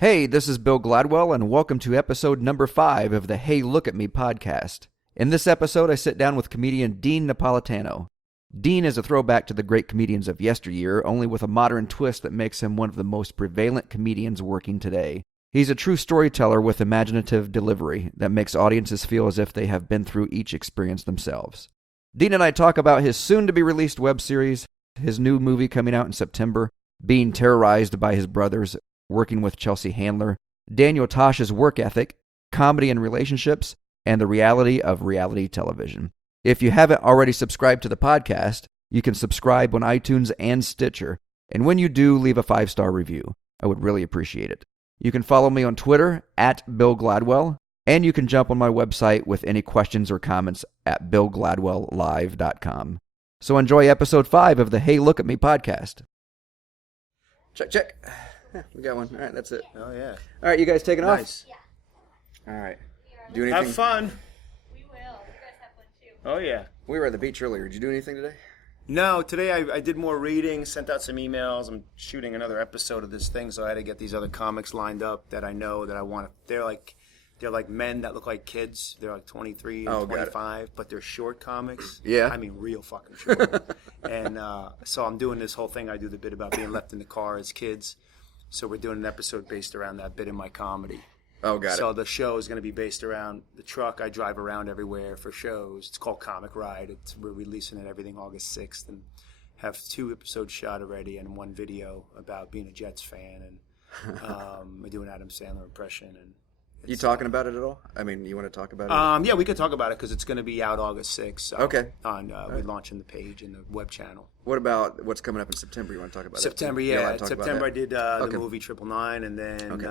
Hey, this is Bill Gladwell, and welcome to episode number 5 of the Hey Look at Me podcast. In this episode, I sit down with comedian Dean Napolitano. Dean is a throwback to the great comedians of yesteryear, only with a modern twist that makes him one of the most prevalent comedians working today. He's a true storyteller with imaginative delivery that makes audiences feel as if they have been through each experience themselves. Dean and I talk about his soon-to-be-released web series, his new movie coming out in September, being terrorized by his brothers, working with Chelsea Handler, Daniel Tosh's work ethic, comedy and relationships, and the reality of reality television. If you haven't already subscribed to the podcast, you can subscribe on iTunes and Stitcher, and when you do, leave a 5-star review. I would really appreciate it. You can follow me on Twitter at Bill Gladwell, and you can jump on my website with any questions or comments at BillGladwellLive.com. So enjoy episode 5 of the Hey Look at Me podcast. Check. We got one. All right, that's it. Oh, yeah. All right, you guys taking off? Nice. All right. Do anything? Have fun. We will. You guys have fun too. Oh, yeah. We were at the beach earlier. Did you do anything today? No, today I did more reading, sent out some emails. I'm shooting another episode of this thing, so I had to get these other comics lined up that I know that I want to. They're like men that look like kids. They're like 23 and 25, but they're short comics. Yeah. I mean, real fucking short. And so I'm doing this whole thing. I do the bit about being left in the car as kids. So we're doing an episode based around that bit in my comedy. Oh, got it. So the show is going to be based around the truck I drive around everywhere for shows. It's called Comic Ride. We're releasing it everything August 6th, and have 2 episodes shot already and 1 video about being a Jets fan. And I do an Adam Sandler impression. And you talking about it at all? I mean, you want to talk about it? Yeah, we could talk about it because it's going to be out August 6th. So okay. We're launching the page and the web channel. What about what's coming up in September? You want to talk about September, it? yeah. September I did the movie 999, and then Okay.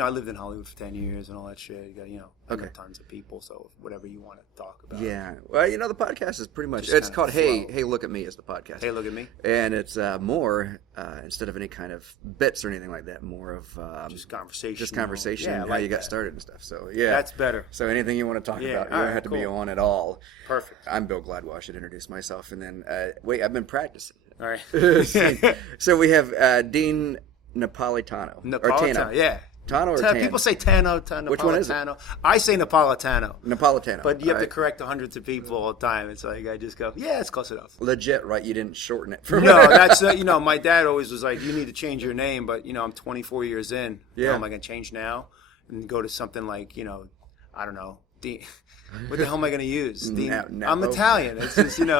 I lived in Hollywood for 10 years and all that shit. You got, I know tons of people, so whatever you want to talk about. Yeah. Well, the podcast is pretty much, Just it's kind called of Hey Look at Me is the podcast. Hey, look at me. And it's more, instead of any kind of bits or anything like that, more of Just conversation. Just conversation Yeah, and like how you got that. started and stuff. So, yeah. That's better. So anything you want to talk Yeah, about, you all don't right, have to be cool. on at all. Perfect. I'm Bill Gladwell. I should introduce myself. And then, wait, I've been practicing. All right. So we have Dean Napolitano. Or Napolitano, Tano. yeah. Tano or Tan? People say Napolitano. Which one is it? I say Napolitano. Napolitano. But you have all to right. correct hundreds of people all the time. It's like I just go, yeah, it's close enough. Legit, right? You didn't shorten it for me. No, that's my dad always was like, you need to change your name, but I'm 24 years in. Yeah. How am I going to change now and go to something like I don't know, what the hell am I going to use? I'm Italian. It's just what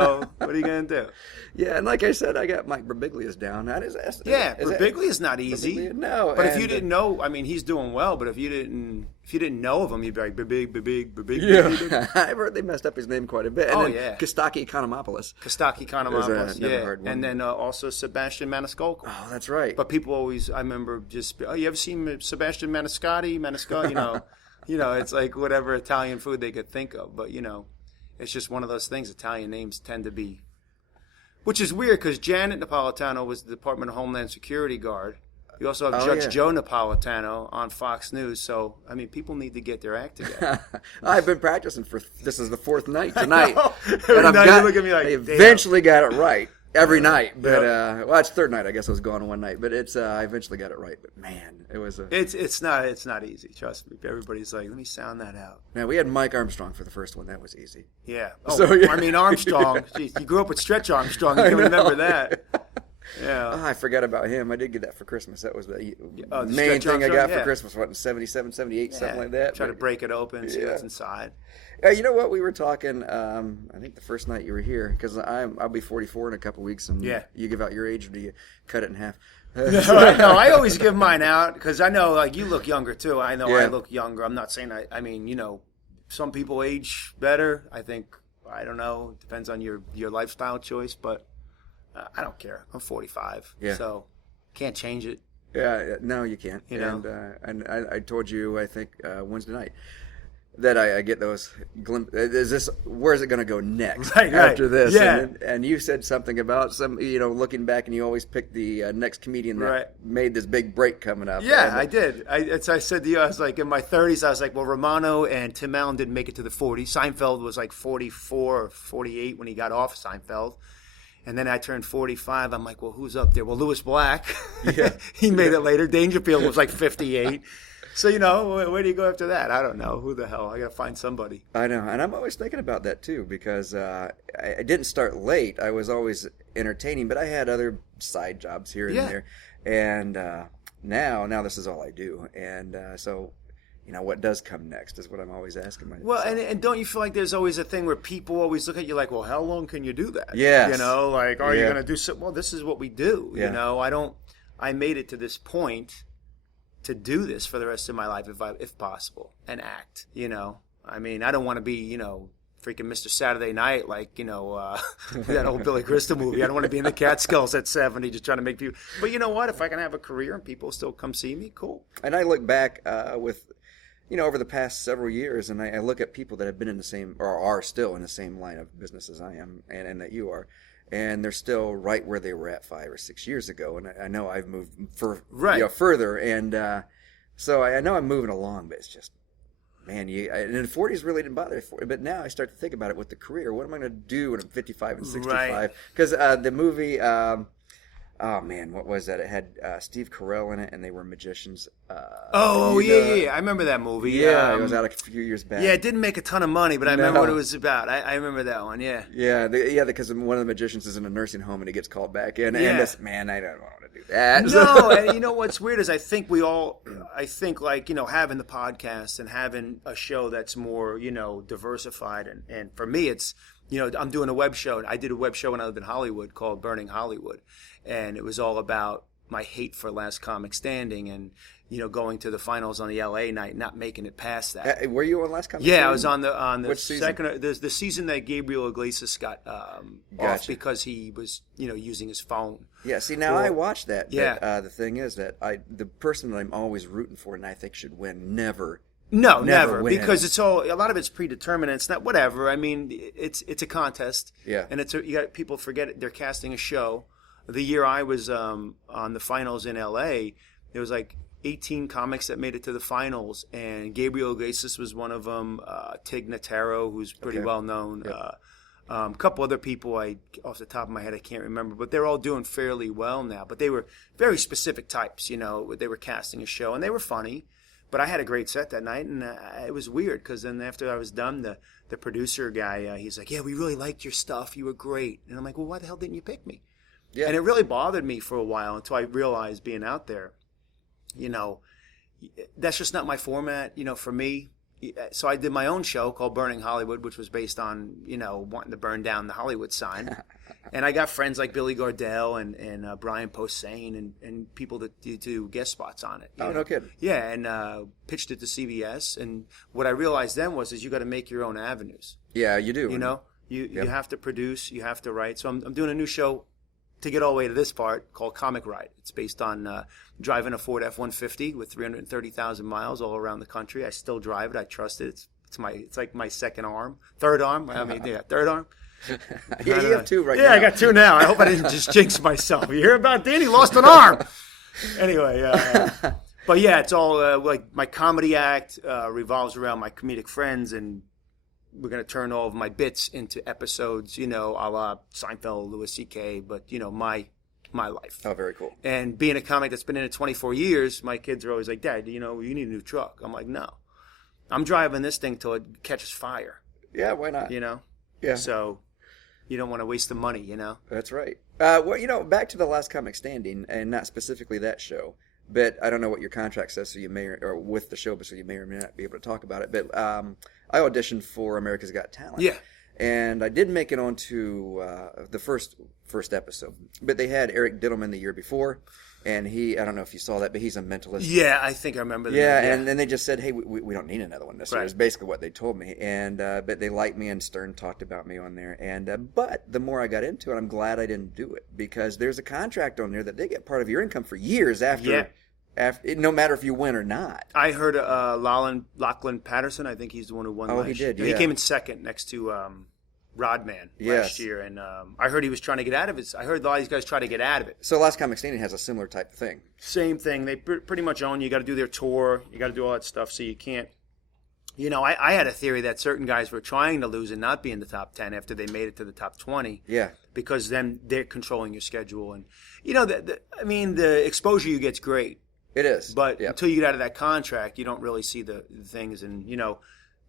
are you going to do? Yeah, and like I said, I got Mike Birbiglia's down. Birbiglia is not easy. Birbiglia? No, but if you didn't know, I mean, he's doing well. But if you didn't know of him, you'd be like Birbig. Yeah, I've heard they messed up his name quite a bit. And yeah, Kostaki Economopoulos. Kostaki Economopoulos, never yeah, heard one. and then also Sebastian Maniscalco. Oh, that's right. But people always, I remember just, you ever seen Sebastian Maniscalco? It's like whatever Italian food they could think of. But it's just one of those things. Italian names tend to be. Which is weird because Janet Napolitano was the Department of Homeland Security guard. You also have Judge Joe Napolitano on Fox News. So, I mean, people need to get their act together. I've been practicing this is the 4th night tonight. Every night you look at me like, I damn. eventually got it right. Every night. But, it's 3rd night. I guess I was gone one night. But I eventually got it right. But, man, it was It's not easy, trust me. Everybody's like, let me sound that out. Now, we had Mike Armstrong for the first one. That was easy. Yeah. I mean, Armstrong. Geez, you grew up with Stretch Armstrong. You can remember that. Yeah. Oh, I forgot about him. I did get that for Christmas. That was the main Stretch thing I got Armstrong, for Christmas. What, in 77, 78, something like that? Try to break it open, see what's inside. You know what? We were talking, I think the first night you were here, because I'll be 44 in a couple weeks, and you give out your age, or do you cut it in half? No, I always give mine out, because I know, like, you look younger, too. I know I look younger. I'm not saying, I mean, some people age better. I think, I don't know, it depends on your lifestyle choice, but I don't care. I'm 45, so can't change it. Yeah, no, you can't. And I told you, I think, Wednesday night, that I get those glimpses. Where's it going to go next after this? Yeah. And you said something about looking back, and you always pick the next comedian that made this big break coming up. Yeah, I did. I said to you, I was like, in my 30s, I was like, well, Romano and Tim Allen didn't make it to the 40s. Seinfeld was like 44 or 48 when he got off Seinfeld. And then I turned 45. I'm like, well, who's up there? Well, Lewis Black. Yeah. He made it later. Dangerfield was like 58. So, where do you go after that? I don't know. Who the hell? I got to find somebody. I know, and I'm always thinking about that too because I didn't start late. I was always entertaining, but I had other side jobs here and there. And now this is all I do. And so, what does come next is what I'm always asking myself. Well, and don't you feel like there's always a thing where people always look at you like, well, how long can you do that? Yes. Like, are you going to do something? Well, this is what we do. Yeah. I made it to this point to do this for the rest of my life if possible and act, I mean, I don't want to be, freaking Mr. Saturday Night like, that old Billy Crystal movie. I don't want to be in the Catskills at 70 just trying to make people. But you know what? If I can have a career and people still come see me, cool. And I look back with, over the past several years, and I look at people that have been in the same or are still in the same line of business as I am and that you are. And they're still right where they were at 5 or 6 years ago. And I know I've moved further. And so I know I'm moving along, but it's just, man, and in the 40s really didn't bother me. But now I start to think about it with the career. What am I going to do when I'm 55 and 65? Because the movie, oh man, what was that? It had Steve Carell in it, and they were magicians. Yeah. I remember that movie. Yeah, it was out a few years back. Yeah, it didn't make a ton of money, but I remember what it was about. I remember that one, yeah. Yeah, because one of the magicians is in a nursing home, and he gets called back in. And this, man, I don't want to do that. No, and you know what's weird is I think having the podcast and having a show that's more, diversified. And for me, it's, I'm doing a web show. I did a web show when I lived in Hollywood called Burning Hollywood. And it was all about my hate for Last Comic Standing and, going to the finals on the LA night, not making it past that. Were you on Last Comic Standing? Yeah, I was on the Which second, the season that Gabriel Iglesias got off because he was, using his phone. Yeah, see, now I watched that. Yeah. But, the thing is that the person that I'm always rooting for and I think should win never never wins. Because a lot of it's predetermined. And it's not whatever. I mean, it's a contest. Yeah. And you got people forget it. They're casting a show. The year I was on the finals in LA, there was like 18 comics that made it to the finals, and Gabriel Iglesias was one of them. Tig Notaro, who's pretty well known. Yep. A couple other people, off the top of my head, I can't remember, but they're all doing fairly well now. But they were very specific types, They were casting a show, and they were funny. But I had a great set that night, and it was weird because then after I was done, the producer guy, he's like, "Yeah, we really liked your stuff. You were great." And I'm like, "Well, why the hell didn't you pick me?" Yeah. And it really bothered me for a while until I realized being out there, that's just not my format, for me. So I did my own show called Burning Hollywood, which was based on, wanting to burn down the Hollywood sign. And I got friends like Billy Gardell and Brian Posehn and people that do guest spots on it. No kidding. Yeah, and pitched it to CBS. And what I realized then was you got to make your own avenues. Yeah, you do. You have to produce, you have to write. So I'm doing a new show to get all the way to this part called Comic Ride. It's based on driving a Ford F-150 with 330,000 miles all around the country. I still drive it. I trust it. It's like my third arm. Third arm. You have two right now. Yeah, I got two now. I hope I didn't just jinx myself. You hear about Danny? Lost an arm. Anyway, but yeah, it's all like my comedy act revolves around my comedic friends, and we're going to turn all of my bits into episodes, a la Seinfeld, Louis C.K., but, my life. Oh, very cool. And being a comic that's been in it 24 years, my kids are always like, "Dad, you need a new truck." I'm like, "No. I'm driving this thing till it catches fire." Yeah, why not? Yeah. So you don't want to waste the money, That's right. Well, back to the Last Comic Standing, and not specifically that show, but I don't know what your contract says, so you may, or with the show, but so you may or may not be able to talk about it, but I auditioned for America's Got Talent. Yeah. And I did make it onto the first episode. But they had Eric Diddleman the year before, and I don't know if you saw that, but he's a mentalist. Yeah, I think I remember that. Yeah, and then they just said, "Hey, we don't need another one this year." Is basically what they told me. And but they liked me, and Stern talked about me on there. And but the more I got into it, I'm glad I didn't do it, because there's a contract on there that they get part of your income for years after. Yeah. No matter if you win or not. I heard Lachlan Patterson. I think he's the one who won. Oh, he did. Yeah. He came in second next to Rodman last year, and I heard he was trying to get out of it. I heard a lot of these guys try to get out of it. So Last Comic Standing has a similar type of thing. Same thing. They pretty much own you. You got to do their tour. You got to do all that stuff. So you can't You know, I had a theory that certain guys were trying to lose and not be in the top 10 after they made it to the top 20. Yeah. Because then they're controlling your schedule. And, you know, the exposure you get's great. It is. But Yep. until you get out of that contract, you don't really see the things. And, you know,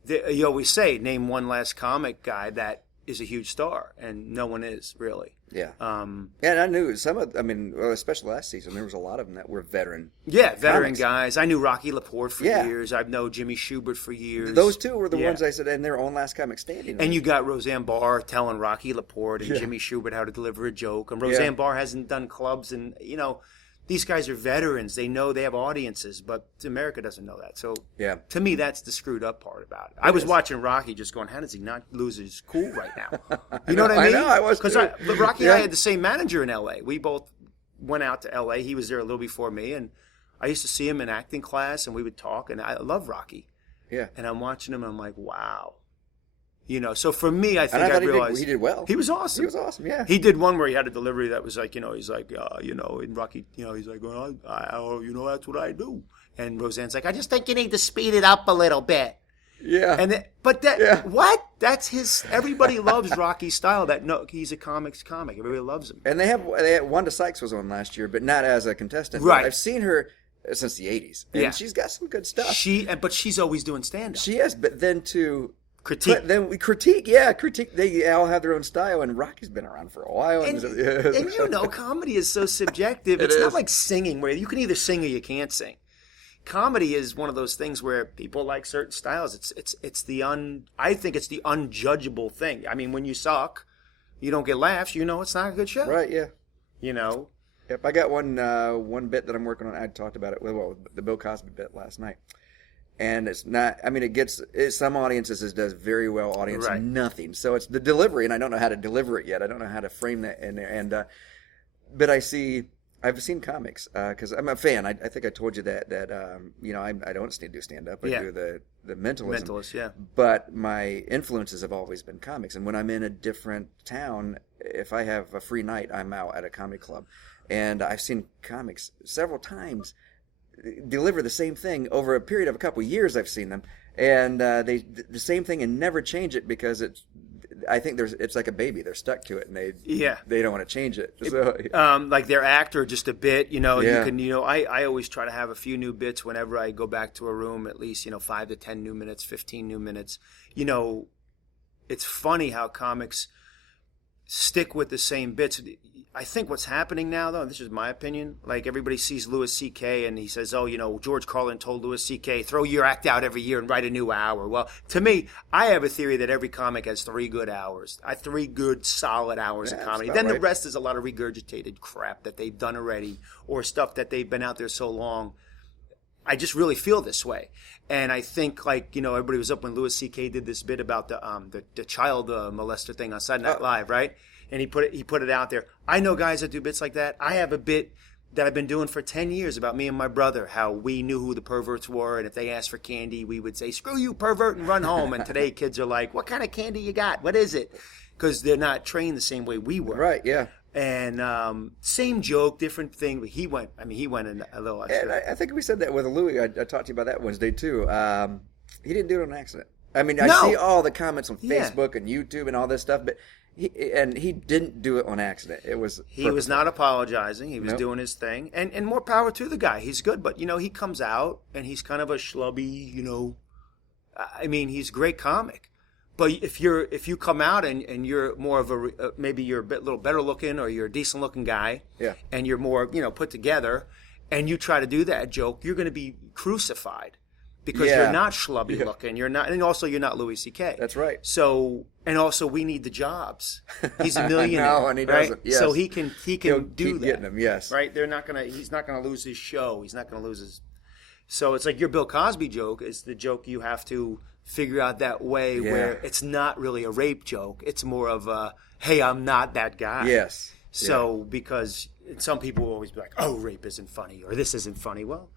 you always say, name one last comic guy that is a huge star. And no one is, really. Yeah. And I knew especially last season, there was a lot of them that were veteran. Yeah, veteran comics. guys. I knew Rocky Laporte for Yeah. years. I've known Jimmy Schubert for years. Those two were the Yeah. ones I said, and their own last comic standing. And you got Roseanne Barr telling Rocky Laporte and Yeah. Jimmy Schubert how to deliver a joke. And Roseanne Barr hasn't done clubs. And, you know, these guys are veterans. They know they have audiences, but America doesn't know that. So, Yeah. to me, that's the screwed up part about it. I was watching Rocky just going, how does he not lose his cool right now? You know what I mean? I know, I was Because too. Rocky Yeah. and I had the same manager in L.A. We both went out to L.A. He was there a little before me, and I used to see him in acting class, and we would talk, and I love Rocky. Yeah. And I'm watching him, and I'm like, wow. You know, so for me, I think And I I thought realized he did well. He was awesome. He was awesome, yeah. He did one where he had a delivery that was like, you know, he's like, you know, in Rocky, you know, he's like, well, you know, that's what I do. And Roseanne's like, I just think you need to speed it up a little bit. Yeah. And what? That's his. Everybody loves Rocky's style. He's a comics comic. Everybody loves him. And they had Wanda Sykes was on last year, but not as a contestant. Right. I've seen her since the 80s. And Yeah. she's got some good stuff. But she's always doing stand up. She is, but then Critique. But then we critique. They all have their own style, and Rocky's been around for a while. And you know, comedy is so subjective. It's not like singing where you can either sing or you can't sing. Comedy is one of those things where people like certain styles. I think it's the unjudgeable thing. I mean, when you suck, you don't get laughs, you know it's not a good show. Right, yeah. You know? Yep, I got one bit that I'm working on. I talked about it, the Bill Cosby bit last night. And it's not, I mean, some audiences it does very well, audience Right. nothing. So it's the delivery, and I don't know how to deliver it yet. I don't know how to frame that in there. But I've seen comics, because I'm a fan. I think I told you that you know, I don't do stand-up. I do the mentalism. Mentalist, yeah. But my influences have always been comics. And when I'm in a different town, if I have a free night, I'm out at a comedy club. And I've seen comics several times deliver the same thing over a period of a couple of years. I've seen them, and they the same thing and never change it because I think it's like a baby. They're stuck to it, and they don't want to change it. So, like their act or just a bit, you know, Yeah. you can, you know, I always try to have a few new bits whenever I go back to a room, at least, you know, 5 to 10 new minutes, 15 new minutes. You know, it's funny how comics stick with the same bits. I think what's happening now, though, and this is my opinion, like everybody sees Louis C.K. and he says, oh, you know, George Carlin told Louis C.K., throw your act out every year and write a new hour. Well, to me, I have a theory that every comic has 3 good hours, 3 good solid hours of comedy. Then the rest is a lot of regurgitated crap that they've done already or stuff that they've been out there so long. I just really feel this way. And I think, like, you know, everybody was up when Louis C.K. did this bit about the child molester thing on Saturday Night Live, right? And he put it out there. I know guys that do bits like that. I have a bit that I've been doing for 10 years about me and my brother, how we knew who the perverts were, and if they asked for candy, we would say, screw you, pervert, and run home. And today kids are like, what kind of candy you got? What is it? Because they're not trained the same way we were. right, yeah. And same joke, different thing. But he went in a little extra. And I think we said that with Louis. I talked to you about that Wednesday too. He didn't do it on accident. I mean, I see all the comments on Facebook and YouTube and all this stuff, but he didn't do it on accident. It was he was not apologizing. He was doing his thing, and more power to the guy. He's good, but you know, he comes out and he's kind of a schlubby. You know, I mean, he's a great comic. But if you come out and you're more of maybe you're a little better looking or you're a decent looking guy, and you're more, you know, put together, and you try to do that joke, you're going to be crucified because you're not schlubby looking. You're not, and also you're not Louis C.K. That's right. So, and also we need the jobs. He's a millionaire, no, and he right? doesn't. Yes. So he can He'll do keep that. Getting them, yes. Right? He's not gonna lose his show. He's not gonna lose his. So it's like your Bill Cosby joke is the joke you have to figure out that way where it's not really a rape joke. It's more of a, hey, I'm not that guy. Yes. So because some people will always be like, oh, rape isn't funny or this isn't funny. Well,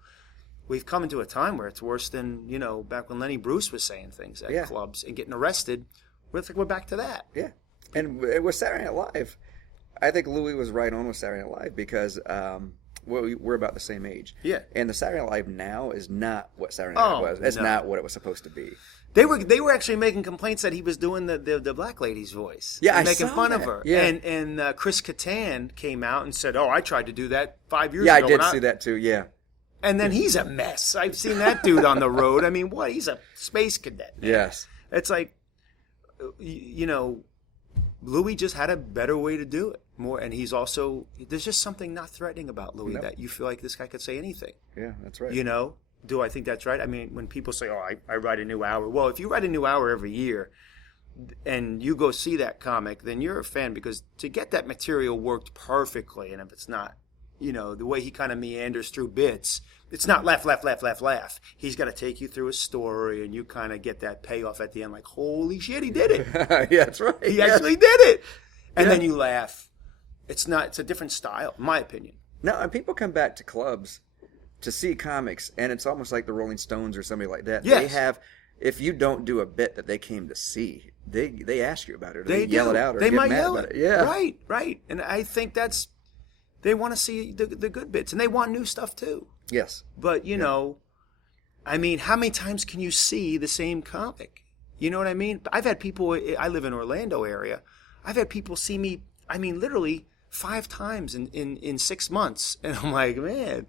we've come into a time where it's worse than, you know, back when Lenny Bruce was saying things at clubs and getting arrested. We're back to that. Yeah. And with Saturday Night Live, I think Louis was right on with Saturday Night Live because we're about the same age. Yeah. And the Saturday Night Live now is not what Saturday Night Live was. It's not what it was supposed to be. They were actually making complaints that he was doing the black lady's voice. Yeah, making fun of her. Yeah. And Chris Kattan came out and said, "Oh, I tried to do that 5 years Yeah, ago." I did see that too. Yeah. And then he's a mess. I've seen that dude on the road. I mean, what? He's a space cadet. Man. Yes. It's like, Louis just had a better way to do it. More, and he's also, there's just something not threatening about Louis that you feel like this guy could say anything. Yeah, that's right. Do I think that's right? I mean, when people say, "Oh, I write a new hour," well, if you write a new hour every year, and you go see that comic, then you're a fan, because to get that material worked perfectly, and if it's not, the way he kind of meanders through bits, it's not laugh. He's got to take you through a story, and you kind of get that payoff at the end, like, holy shit, he did it. Yeah, that's right. He actually did it. And then you laugh. It's a different style, in my opinion. No, and people come back to clubs to see comics, and it's almost like the Rolling Stones or somebody like that. Yes. They have, if you don't do a bit that they came to see, they ask you about it, or they do. yell it out, or they get might mad yell about it. it. Yeah, right. And I think they want to see the good bits, and they want new stuff too. Yes. But I mean, how many times can you see the same comic? You know what I mean? I've had people. I live in Orlando area. I've had people see me. I mean, literally 5 times in 6 months, and I'm like, man,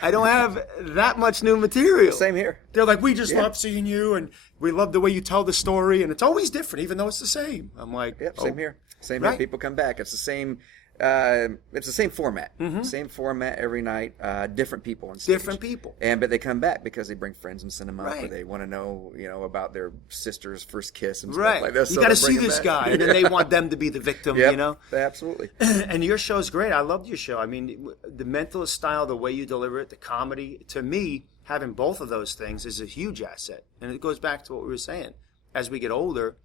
I don't have that much new material. Same here. They're like, we just love seeing you, and we love the way you tell the story, and it's always different, even though it's the same. I'm like, yep, same here. Same right. here. People come back. It's the same. It's the same format. Mm-hmm. Same format every night. Different people on stage. Different people. But they come back because they bring friends and send them up, Right. or they want to know, about their sister's first kiss and Right. stuff like this. You So got to they see bring 'em this back. guy, and then they want them to be the victim, Yep, absolutely. And your show's great. I loved your show. I mean, the mentalist style, the way you deliver it, the comedy, to me, having both of those things is a huge asset. And it goes back to what we were saying. As we get older,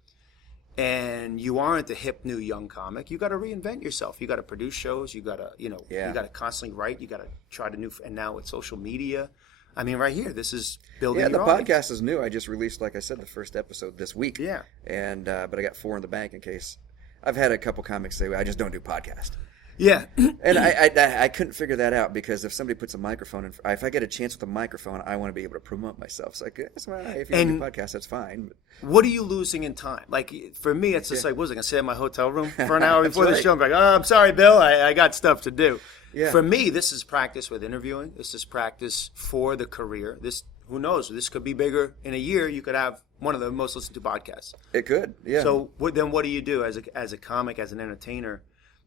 and you aren't the hip new young comic, you got to reinvent yourself. You got to produce shows. You got to, you got to constantly write. You got to try to and now with social media, I mean, right here, this is building. Yeah, your the audience. podcast is new. I just released, like I said, the first episode this week. Yeah, and but I got 4 in the bank in case. I've had a couple comics say, I just don't do podcast. Yeah. And I couldn't figure that out, because if somebody puts a microphone in, if I get a chance with a microphone, I want to be able to promote myself. So if you do a podcast, that's fine. But what are you losing in time? Like, for me, it's just like, what was I going to sit in my hotel room for an hour before the show? I'm like, oh, I'm sorry, Bill, I got stuff to do. Yeah. For me, this is practice with interviewing. This is practice for the career. Who knows? This could be bigger. In a year, you could have one of the most listened to podcasts. It could, yeah. So what do you do as a comic, as an entertainer?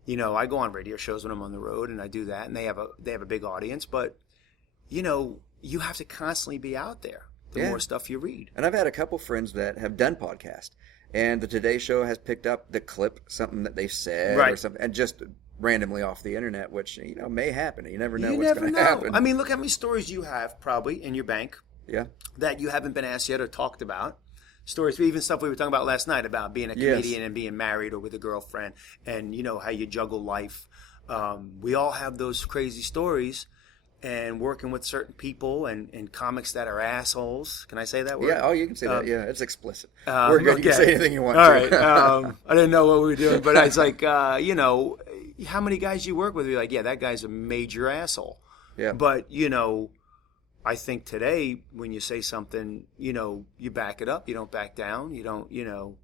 I go on radio shows when I'm on the road, and I do that, and they have a big audience. But you have to constantly be out there. The more stuff you read. And I've had a couple friends that have done podcasts, and the Today Show has picked up the clip, something that they said, or something, and just randomly off the internet, which may happen. You never know what's going to happen. I mean, look how many stories you have probably in your bank. Yeah. That you haven't been asked yet or talked about. Stories, even stuff we were talking about last night about being a comedian and being married or with a girlfriend, and how you juggle life. We all have those crazy stories, and working with certain people and comics that are assholes. Can I say that word? Yeah, you can say that. Yeah, it's explicit. We're good. You can say anything you want all to. Right. I didn't know what we were doing, but it's like, how many guys you work with, you're like, yeah, that guy's a major asshole. Yeah. But, I think today when you say something, you back it up. You don't back down. You don't,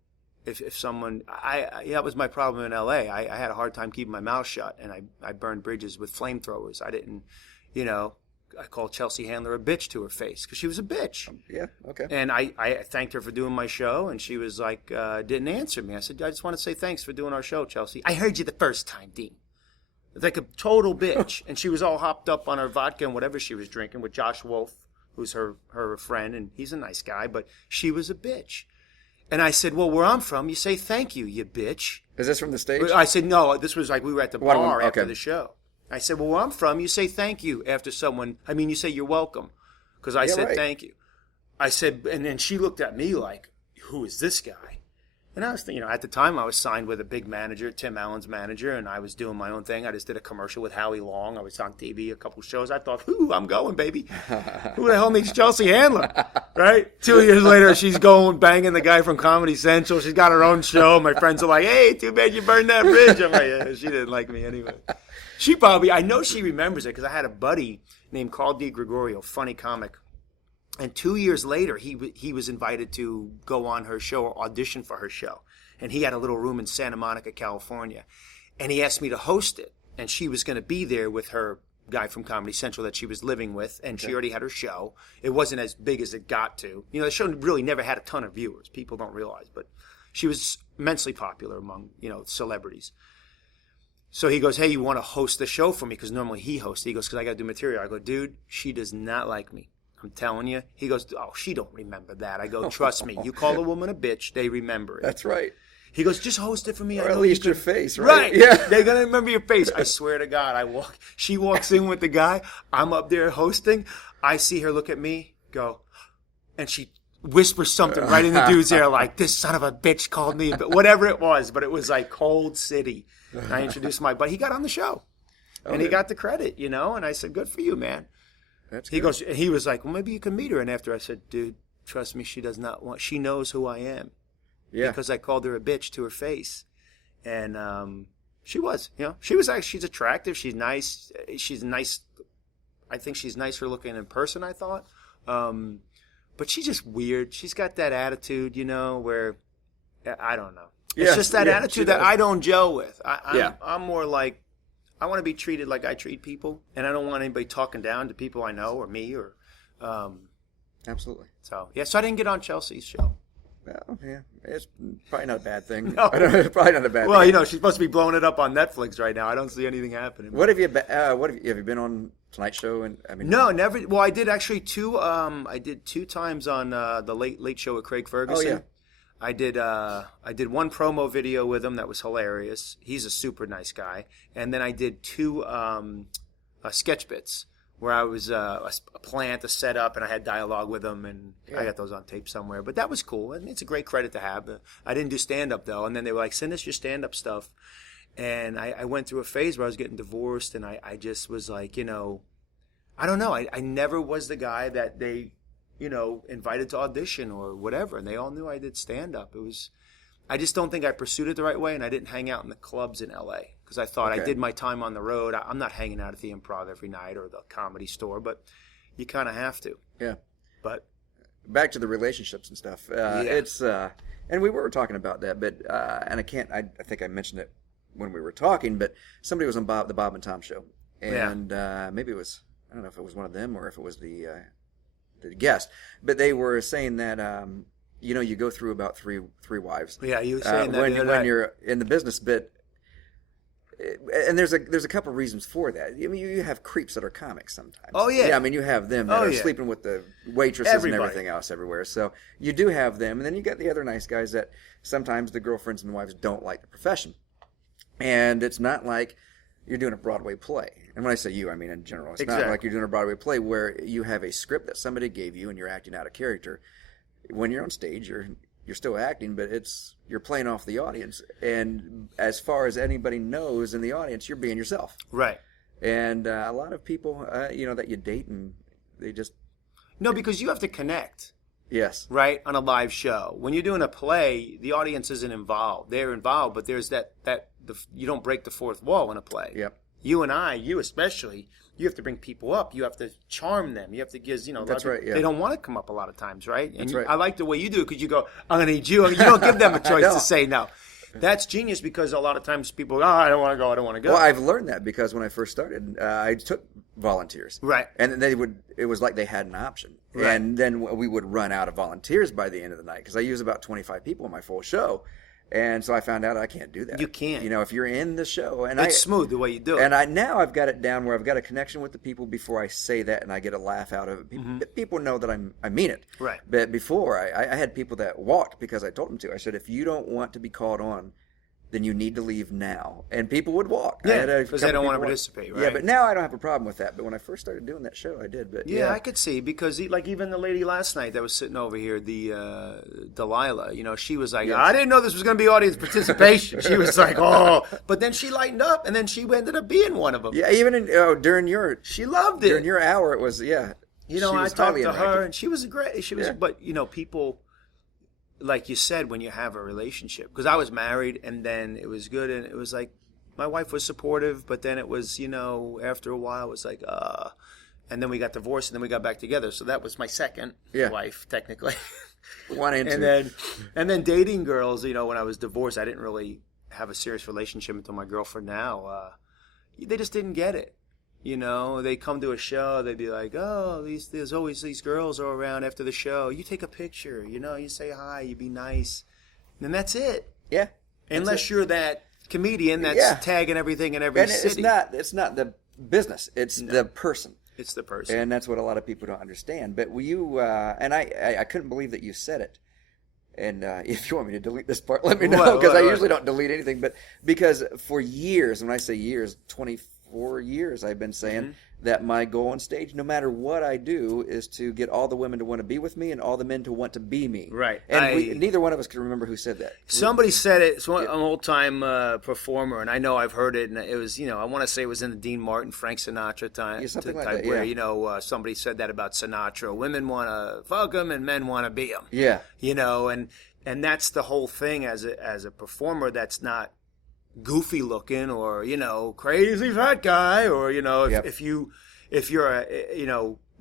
if someone, that was my problem in L.A. I had a hard time keeping my mouth shut, and I burned bridges with flamethrowers. I didn't, I called Chelsea Handler a bitch to her face because she was a bitch. Yeah, okay. And I thanked her for doing my show, and she was like, didn't answer me. I said, I just want to say thanks for doing our show, Chelsea. I heard you the first time, Dean. Like a total bitch. And she was all hopped up on her vodka and whatever she was drinking with Josh Wolf, who's her friend, and he's a nice guy, but she was a bitch. And I said, well, where I'm from, you say thank you, you bitch. Is this from the stage? I said, no, this was like we were at the bar after okay. the show. I said, well, where I'm from, you say thank you after someone, you say you're welcome. Because I said thank you. I said, and then she looked at me like, who is this guy? And I was thinking, at the time I was signed with a big manager, Tim Allen's manager, and I was doing my own thing. I just did a commercial with Howie Long. I was on TV, a couple shows. I thought, I'm going, baby. Who the hell needs Chelsea Handler? Right? 2 years later, she's going, banging the guy from Comedy Central. She's got her own show. My friends are like, hey, too bad you burned that bridge. I'm like, yeah, she didn't like me anyway. She probably, I know she remembers it because I had a buddy named Carl D. Gregorio, funny comic. And 2 years later, he was invited to go on her show or audition for her show. And he had a little room in Santa Monica, California. And he asked me to host it. And she was going to be there with her guy from Comedy Central that she was living with. And she already had her show. It wasn't as big as it got to. You know, the show really never had a ton of viewers. People don't realize. But she was immensely popular among, you know, celebrities. So he goes, hey, you want to host the show for me? Because normally he hosts. He goes, because I got to do material. I go, dude, she does not like me. I'm telling you. He goes, oh, she don't remember that. I go, trust me. You call a woman a bitch, they remember it. That's right. He goes, just host it for me. Or I at know least you your could. face, right? Right. Yeah. They're going to remember your face. I swear to God. She walks in with the guy. I'm up there hosting. I see her look at me, go, and she whispers something right in the dude's ear like, this son of a bitch called me, but whatever it was. But it was like cold city. And I introduced but he got on the show. And he got the credit, you know. And I said, good for you, man. That's He good. goes. He was like, well, maybe you can meet her. And after I said, dude, trust me, she does not want. She knows who I am. Yeah. Because I called her a bitch to her face, and she was. You know, she was actually. She's attractive. She's nice. She's nice. I think she's nicer looking in person. I thought, but she's just weird. She's got that attitude, you know, where I don't know. It's just that attitude that I don't gel with. I'm more like. I want to be treated like I treat people, and I don't want anybody talking down to people I know or me or. Absolutely. So I didn't get on Chelsea's show. Well, yeah, it's probably not a bad thing. No. Probably not a bad thing. Well, you know, she's supposed to be blowing it up on Netflix right now. I don't see anything happening. What have you been on Tonight Show? And I mean, No, never. Well, I did actually two. I did 2 times on the Late Show with Craig Ferguson. Oh, yeah. I did one promo video with him that was hilarious. He's a super nice guy. And then I did 2 sketch bits where I was a plant, a setup, and I had dialogue with him, and I got those on tape somewhere. But that was cool, and it's a great credit to have. I didn't do stand-up, though, and then they were like, send us your stand-up stuff. And I went through a phase where I was getting divorced, and I just was like, you know, I don't know. I never was the guy that they, you know, invited to audition or whatever, and they all knew I did stand-up. I just don't think I pursued it the right way, and I didn't hang out in the clubs in L.A. because I thought I did my time on the road. I'm not hanging out at the Improv every night or the Comedy Store, but you kind of have to. Yeah. But back to the relationships and stuff. It's and we were talking about that, but and I think I mentioned it when we were talking, but somebody was on the Bob and Tom show, and maybe it was, I don't know if it was one of them or if it was the guest, but they were saying that you know, you go through about three wives. Yeah, you were saying that when you're in the business, but and there's a couple reasons for that. I mean, you have creeps that are comics sometimes. Oh yeah. I mean, you have them that are sleeping with the waitresses and everything else everywhere. So you do have them, and then you got the other nice guys that sometimes the girlfriends and wives don't like the profession, and it's not like you're doing a Broadway play. And when I say you, I mean in general. It's not like you're doing a Broadway play where you have a script that somebody gave you and you're acting out of character. When you're on stage, you're still acting, but you're playing off the audience. And as far as anybody knows in the audience, you're being yourself. Right. And a lot of people, you know, that you date, and they just... No, because you have to connect. Yes. Right? On a live show. When you're doing a play, the audience isn't involved. They're involved, but there's you don't break the fourth wall in a play. Yep. You and I, you especially, you have to bring people up. You have to charm them. You have to give, you know. That's right, yeah. They don't want to come up a lot of times, right? And That's right. I like the way you do it because you go, I'm going to need you. You don't give them a choice to say no. That's genius because a lot of times people go, I don't want to go, I don't want to go. Well, I've learned that because when I first started, I took volunteers. Right. And then it was like they had an option. Right. And then we would run out of volunteers by the end of the night because I use about 25 people in my full show. And so I found out I can't do that. You can't. You know, if you're in the show. And it's smooth the way you do it. And now I've got it down where I've got a connection with the people before I say that and I get a laugh out of it. Mm-hmm. People know that I mean it. Right. But before, I had people that walked because I told them to. I said, if you don't want to be called on, then you need to leave now. And people would walk. Yeah, because they don't want to participate, right? Yeah, but now I don't have a problem with that. But when I first started doing that show, I did. But yeah, I could see because like even the lady last night that was sitting over here, the Delilah, you know, she was like, I didn't know this was going to be audience participation. She was like, oh, but then she lightened up, and then she ended up being one of them. Yeah, even during your, she loved it. During your hour, it was You know, I talked to her, and she was great. She was, but you know, people. Like you said, when you have a relationship, because I was married and then it was good, and it was like my wife was supportive, but then it was, after a while, it was like, and then we got divorced, and then we got back together. So that was my second wife, technically. One and two. And then dating girls, when I was divorced, I didn't really have a serious relationship until my girlfriend now. They just didn't get it. They come to a show, they'd be like, oh, there's always these girls are around after the show. You take a picture, you say hi, you be nice. And that's it. Yeah. Unless you're that comedian that's tagging everything in every city. It's not the business. It's the person. It's the person. And that's what a lot of people don't understand. But you, and I couldn't believe that you said it. And if you want me to delete this part, let me know, because I usually don't delete anything. But because for years, when I say years, 24 years, I've been saying that my goal on stage, no matter what I do, is to get all the women to want to be with me and all the men to want to be me. Right. And neither one of us can remember who said that. Somebody said it. It's an old-time performer, and I know I've heard it. And it was, I want to say it was in the Dean Martin, Frank Sinatra time. Yeah, something like type that, where, somebody said that about Sinatra. Women want to fuck him, and men want to be him. Yeah. And that's the whole thing as a performer that's not goofy looking or crazy fat guy or if you're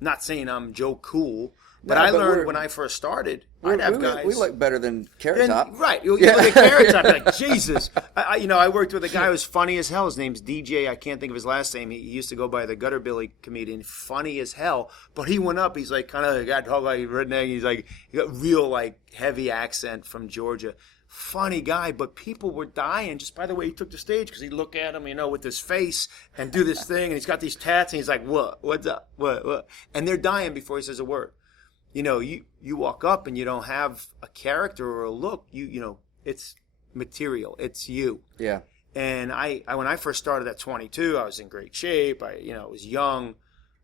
not saying I'm Joe Cool, but I learned when I first started I'd have guys we look better than Carrot Top, right? You look at Carrot Top, like Jesus. I worked with a guy who was funny as hell. His name's DJ. I can't think of his last name. He used to go by the Gutter Billy comedian. Funny as hell, but he went up. He's like kind of got talk like redneck. He's like he got real like heavy accent from Georgia. Funny guy, but people were dying just by the way he took the stage because he'd look at him, with his face and do this thing, and he's got these tats, and he's like, "What? What's up? What?" And they're dying before he says a word. You walk up and you don't have a character or a look. It's material. It's you. Yeah. And I when I first started at 22, I was in great shape. I was young.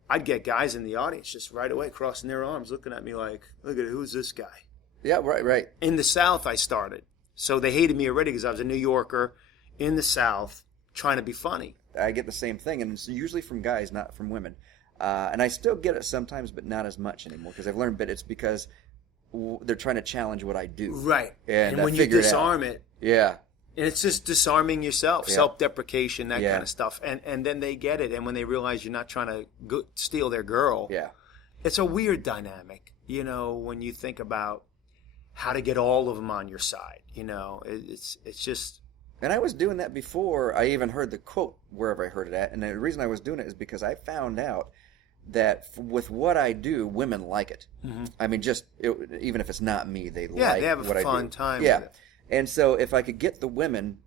I'd get guys in the audience just right away crossing their arms, looking at me like, "Look at it, who's this guy?" Yeah, right. In the South, I started. So they hated me already because I was a New Yorker in the South trying to be funny. I get the same thing, and it's usually from guys, not from women. And I still get it sometimes, but not as much anymore because I've learned that it's because they're trying to challenge what I do. Right. And when you disarm it. Yeah. And it's just disarming yourself, self-deprecation, that kind of stuff. And then they get it. And when they realize you're not trying to steal their girl, it's a weird dynamic, when you think about how to get all of them on your side. It's just. And I was doing that before I even heard the quote wherever I heard it at. And the reason I was doing it is because I found out that with what I do, women like it. Mm-hmm. I mean, even if it's not me, they like what I do. Yeah, they have a fun time with it. And so if I could get the women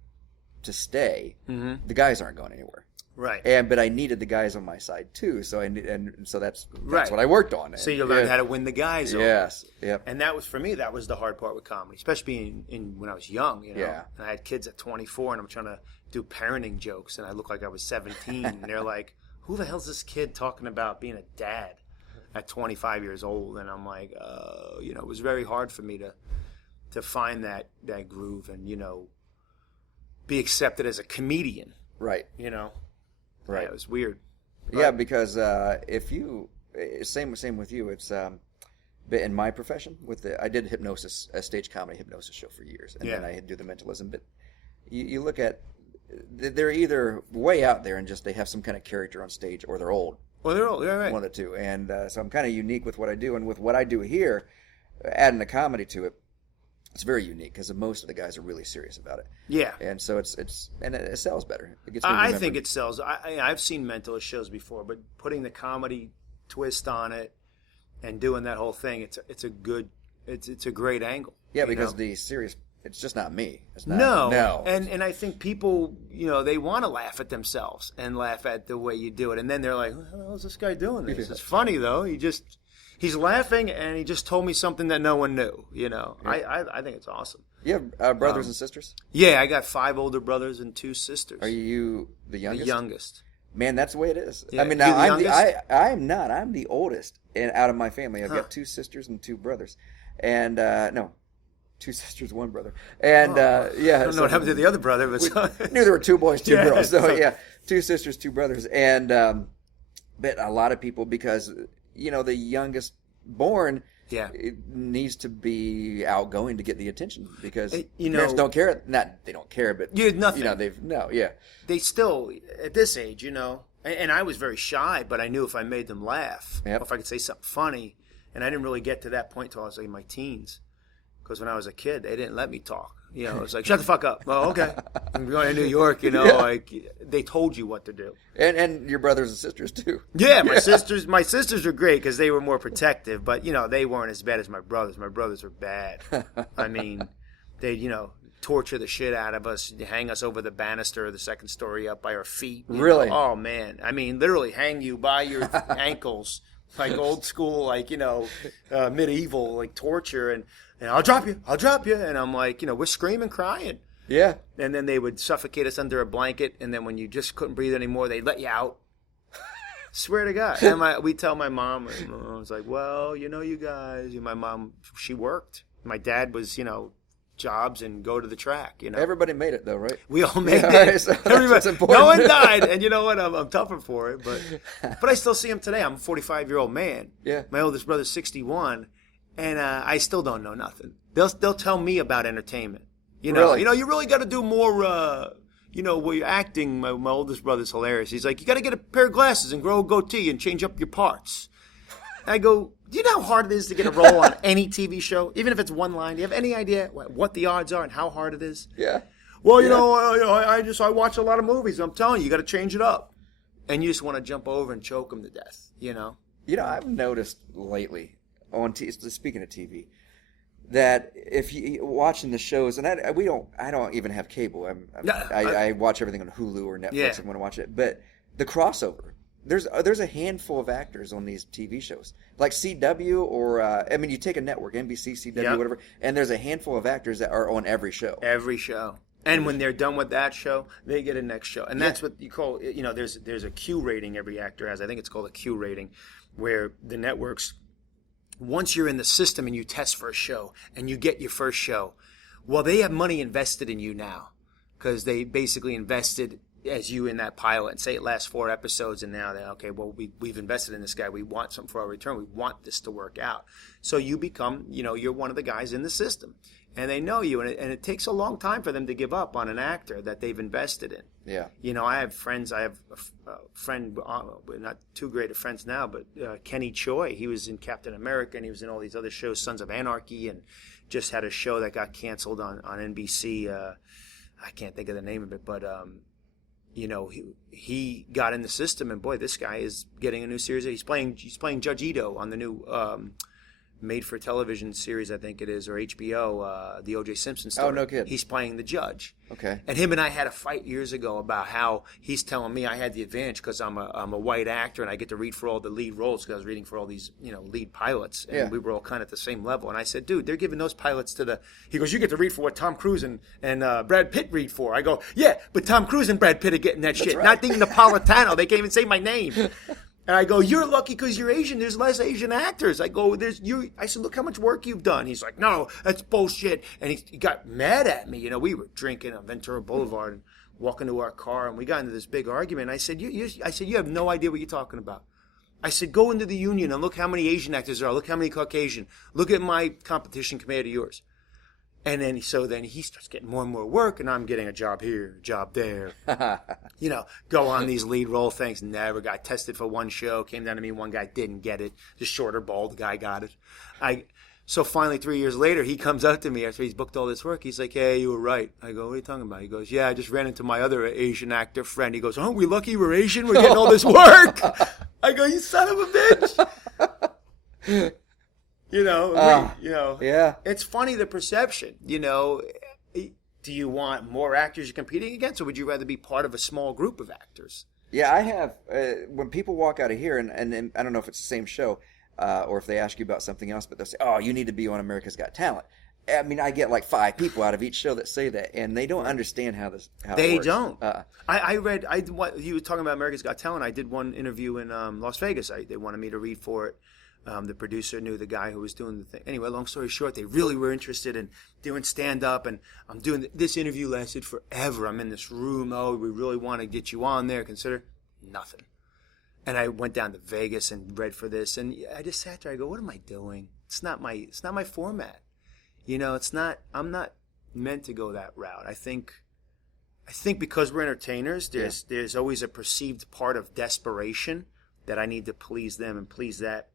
to stay, the guys aren't going anywhere. Right. But I needed the guys on my side too, so that's what I worked on. So you learned how to win the guys over. Yes. Yep. And that was for me. That was the hard part with comedy, especially when I was young. Yeah. And I had kids at 24, and I'm trying to do parenting jokes, and I look like I was 17, and they're like, "Who the hell's this kid talking about being a dad at 25 years old?" And I'm like, it was very hard for me to find that groove and be accepted as a comedian. Right. Right. Yeah, it was weird. Yeah, because same with you. It's but in my profession I did hypnosis, a stage comedy hypnosis show for years, and then I do the mentalism. But you look at they're either way out there and just they have some kind of character on stage, or they're old. Well, they're old. Yeah, right. One of the two, and so I'm kind of unique with what I do, and with what I do here, adding the comedy to it. It's very unique because most of the guys are really serious about it. Yeah, and so it sells better. It gets I think it sells. I've seen mentalist shows before, but putting the comedy twist on it and doing that whole thing, it's a great angle. Yeah, because the serious, it's just not me. It's not, no. And I think people, they want to laugh at themselves and laugh at the way you do it, and then they're like, "What the hell is this guy doing this?" It's funny though. He's laughing, and he just told me something that no one knew. Yeah. I think it's awesome. You have brothers and sisters? Yeah, I got 5 older brothers and 2 sisters. Are you the youngest? The youngest. Man, that's the way it is. Yeah. I mean, now I'm not. I'm the oldest out of my family. I've got 2 sisters and 2 brothers, and 2 sisters, 1 brother, and I don't know what happened to the other brother, but knew there were 2 boys, 2 girls. So 2 sisters, 2 brothers, and but a lot of people because. The youngest born Yeah. it needs to be outgoing to get the attention because You know- parents don't care. Not they don't care, but You nothing. They Still, at this age, and I was very shy, but I knew if I made them laugh, Yep. or if I could say something funny, and I didn't really get to that point till I was like in my teens. Because when I was a kid, they didn't let me talk. It was like, shut the fuck up. Oh, okay. I'm going to New York, like they told you what to do. and your brothers and sisters too. Yeah, my sisters were great because they were more protective, but they weren't as bad as my brothers. My brothers were bad. I mean, they'd torture the shit out of us, hang us over the banister of the second story up by our feet. Really? Oh man, I mean, literally hang you by your ankles, like old school, like medieval, like torture, and I'll drop you, and I'm like, we're screaming, crying. Yeah. And then they would suffocate us under a blanket, and then when you just couldn't breathe anymore, they'd let you out. Swear to God. And we tell my mom, and I was like, well, you guys, my mom, she worked. My dad was, jobs and go to the track, Everybody made it though, right? We all made Yeah, it. so that's Everybody, what's important. no one died, and you know what? I'm tougher for it, but I still see him today. I'm a 45-year-old man. Yeah. My oldest brother's 61, and I still don't know nothing. They'll tell me about entertainment. Really? You really got to do more. Where you're acting. My oldest brother's hilarious. He's like, you got to get a pair of glasses and grow a goatee and change up your parts. I go, do you know how hard it is to get a role on any TV show, even if it's one line? Do you have any idea what the odds are and how hard it is? Yeah. Well, I watch a lot of movies. I'm telling you, you got to change it up, and you just want to jump over and choke them to death. I've noticed lately speaking of TV, that if you watching the shows, and I don't even have cable. I watch everything on Hulu or Netflix. Yeah. I want to watch it, but the crossover. There's a handful of actors on these TV shows, like CW or you take a network, NBC, CW, Yeah. whatever, and there's a handful of actors that are on every show. Every show. And when they're done with that show, they get a next show. And that's what you call, there's a Q rating every actor has. I think it's called a Q rating, where the networks, once you're in the system and you test for a show and you get your first show, well, they have money invested in you now because they basically invested as you in that pilot, and say it lasts 4 episodes, and now we've invested in this guy. We want something for our return. We want this to work out. So you become, you're one of the guys in the system, and they know you, and it takes a long time for them to give up on an actor that they've invested in. Yeah. I have friends. I have a friend, we're not too great of friends now, but Kenny Choi. He was in Captain America, and he was in all these other shows, Sons of Anarchy, and just had a show that got canceled on NBC. I can't think of the name of it, but he got in the system, and boy, this guy is getting a new series. He's playing Judge Ito on the new made-for-television series, I think it is, or HBO, the O.J. Simpson story. Oh, no kidding. He's playing the judge. Okay. And him and I had a fight years ago about how he's telling me I had the advantage because I'm a white actor and I get to read for all the lead roles because I was reading for all these lead pilots, and we were all kind of at the same level. And I said, dude, they're giving those pilots to the. He goes, you get to read for what Tom Cruise and Brad Pitt read for. I go, yeah, but Tom Cruise and Brad Pitt are getting that shit. Right. Not Dean Napolitano. They can't even say my name. And I go, you're lucky because you're Asian. There's less Asian actors. I go, I said, look how much work you've done. He's like, no, that's bullshit. And he got mad at me. We were drinking on Ventura Boulevard and walking to our car, and we got into this big argument. And I said, you have no idea what you're talking about. I said, go into the union and look how many Asian actors there are. Look how many Caucasian. Look at my competition compared to yours. And then he starts getting more and more work, and I'm getting a job here, a job there. Go on these lead role things. Never got tested for one show. Came down to me, one guy didn't get it. Just shorter, bald guy got it. So finally, 3 years later, he comes up to me after he's booked all this work. He's like, hey, you were right. I go, what are you talking about? He goes, yeah, I just ran into my other Asian actor friend. He goes, aren't we lucky we're Asian? We're getting all this work. I go, you son of a bitch. Yeah. It's funny, the perception, do you want more actors you're competing against, or would you rather be part of a small group of actors? Yeah, I have. When people walk out of here, and I don't know if it's the same show or if they ask you about something else, but they'll say, oh, you need to be on America's Got Talent. I mean, I get like 5 people out of each show that say that, and they don't understand how They it works. don't. I read, he was talking about America's Got Talent. I did one interview in Las Vegas. They wanted me to read for it. The producer knew the guy who was doing the thing. Anyway, long story short, they really were interested in doing stand-up, and I'm doing this interview lasted forever. I'm in this room. Oh, we really want to get you on there. Consider nothing. And I went down to Vegas and read for this, and I just sat there. I go, what am I doing? it's not my format. It's not. I'm not meant to go that route. I think because we're entertainers, there's always a perceived part of desperation that I need to please them and please that.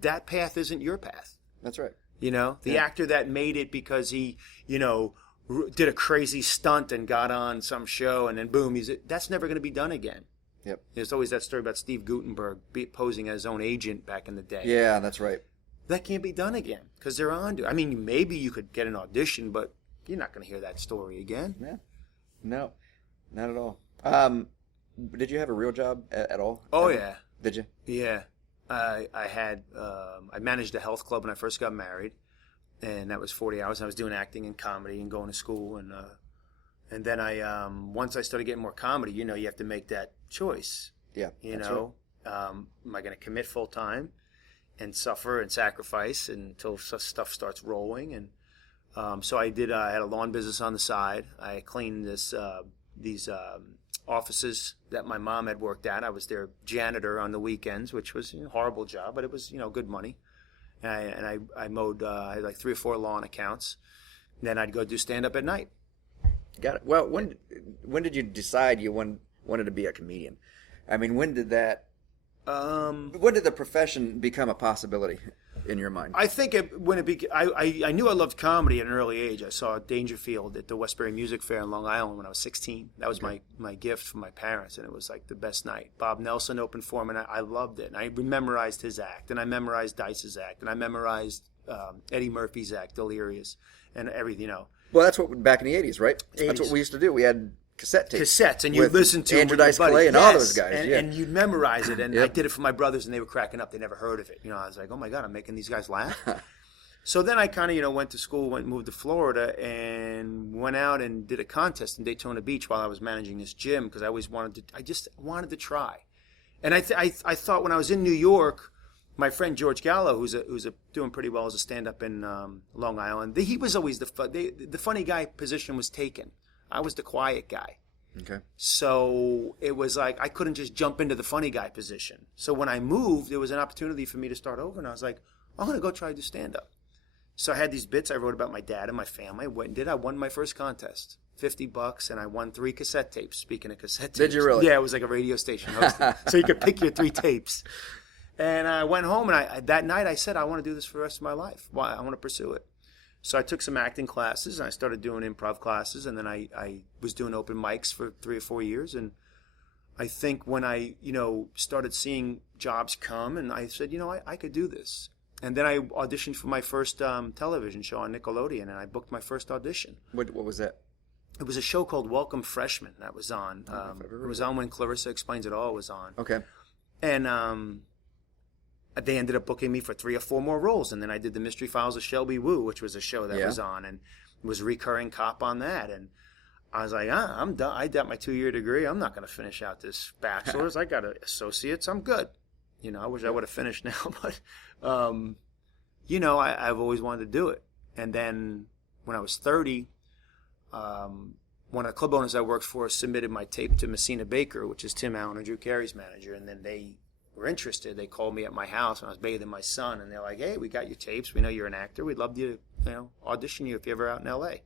That path isn't your path. That's right. The actor that made it because he, did a crazy stunt and got on some show and then boom, that's never going to be done again. Yep. There's always that story about Steve Guttenberg posing as his own agent back in the day. Yeah, that's right. That can't be done again because they're on to it. I mean, maybe you could get an audition, but you're not going to hear that story again. Yeah. No, not at all. Did you have a real job at all? Oh, ever? yeah. Did you? Yeah. I managed a health club when I first got married, and that was 40 hours. I was doing acting and comedy and going to school, and then once I started getting more comedy, you have to make that choice. Yeah. Right. Am I going to commit full time and suffer and sacrifice until stuff starts rolling? And so I did. I had a lawn business on the side. I cleaned these offices that my mom had worked at. I was their janitor on the weekends, which was a horrible job, but it was good money. And I mowed I had like 3 or 4 lawn accounts. And then I'd go do stand up at night. Got it. Well, when did you decide you wanted to be a comedian? I mean, when did that? When did the profession become a possibility in your mind? I think I knew I loved comedy at an early age. I saw Dangerfield at the Westbury Music Fair in Long Island when I was 16. That was my gift from my parents, and it was like the best night. Bob Nelson opened for him, and I loved it. And I memorized his act, and I memorized Dice's act, and I memorized Eddie Murphy's act, Delirious, and everything. Well, that's what back in the 80s, right? 80s. That's what we used to do. We had cassettes, and you listened to Andrew Dice Clay and all those guys, and you'd memorize it. And I did it for my brothers, and they were cracking up. They never heard of it. I was like, oh my God, I'm making these guys laugh. So then I kind of went to school, moved to Florida, and went out and did a contest in Daytona Beach while I was managing this gym because I just wanted to try. And I thought when I was in New York, my friend George Gallo, who's doing pretty well as a stand-up in Long Island, he was always the funny guy position was taken. I was the quiet guy. Okay. So it was like I couldn't just jump into the funny guy position. So when I moved, there was an opportunity for me to start over, and I was like, I'm going to go try to do stand-up. So I had these bits I wrote about my dad and my family. I won my first contest, $50, and I won 3 cassette tapes. Speaking of cassette tapes. Did you really? Yeah, it was like a radio station hosting. So you could pick your 3 tapes. And I went home, and that night I said, I want to do this for the rest of my life. Why? I want to pursue it. So I took some acting classes, and I started doing improv classes, and then I was doing open mics for 3 or 4 years. And I think when I, started seeing jobs come, and I said, I could do this. And then I auditioned for my first television show on Nickelodeon, and I booked my first audition. What was that? It was a show called Welcome Freshman that was on. It was on when Clarissa Explains It All was on. Okay. And they ended up booking me for 3 or 4 more roles. And then I did The Mystery Files of Shelby Woo, which was a show that was on, and was a recurring cop on that. And I was like, I'm done. I got my 2-year degree. I'm not going to finish out this bachelor's. I got an associate's. I'm good. I wish I would have finished now, but, I've always wanted to do it. And then when I was 30, one of the club owners I worked for submitted my tape to Messina Baker, which is Tim Allen and Drew Carey's manager. And then they were interested. They called me at my house when I was bathing my son, and they're like, hey, we got your tapes. We know you're an actor. We'd love to, audition you if you're ever out in L.A.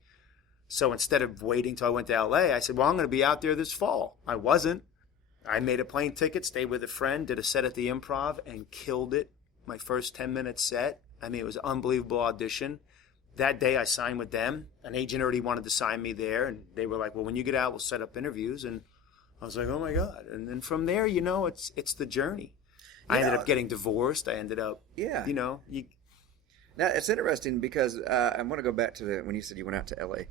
So instead of waiting till I went to L.A., I said, well, I'm going to be out there this fall. I wasn't. I made a plane ticket, stayed with a friend, did a set at the Improv, and killed it. My first 10-minute set. I mean, it was an unbelievable audition. That day I signed with them. An agent already wanted to sign me there, and they were like, well, when you get out, we'll set up interviews. And I was like, oh, my God. And then from there, it's the journey. I ended up getting divorced. I ended up, Now, it's interesting because I want to go back to when you said you went out to L.A.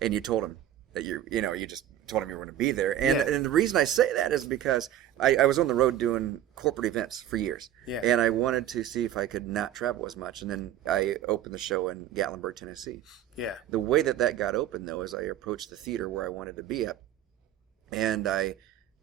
and you told him that you just told him you were going to be there. And the reason I say that is because I was on the road doing corporate events for years. Yeah. And I wanted to see if I could not travel as much. And then I opened the show in Gatlinburg, Tennessee. Yeah. The way that got open, though, is I approached the theater where I wanted to be at. And I